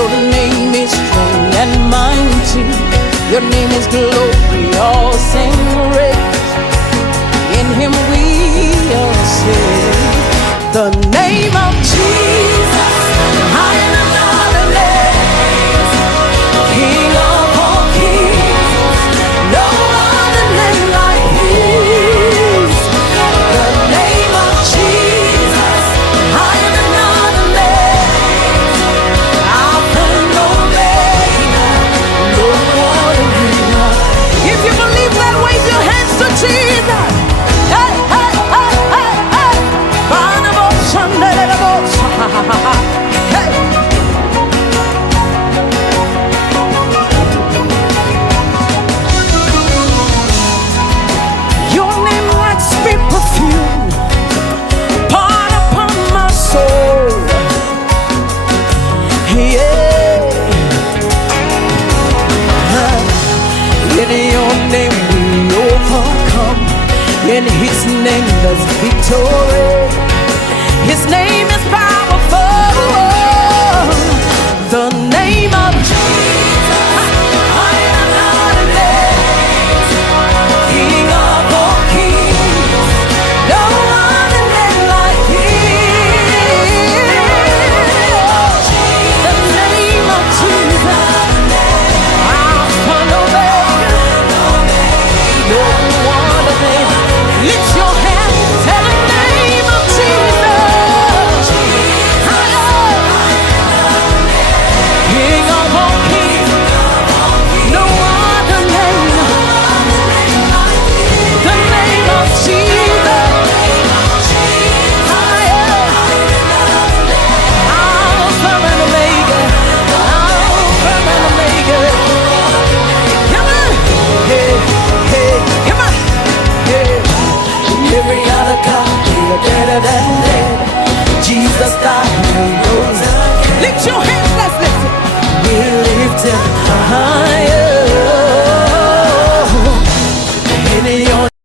Your name is strong and mighty. Your name is glorious and great. In him we are saved. The name of Jesus, higher than other names. King of all kings, no other name like his. The name of Jesus, higher than other names. Alpha and Omega, no other name. If you believe that, wave your hands to Jesus. Hey, hey, hey, hey, hey. Hey. Your name like sweet perfume, poured upon my soul. Yeah. In your name we overcome. In his name there's victory. His name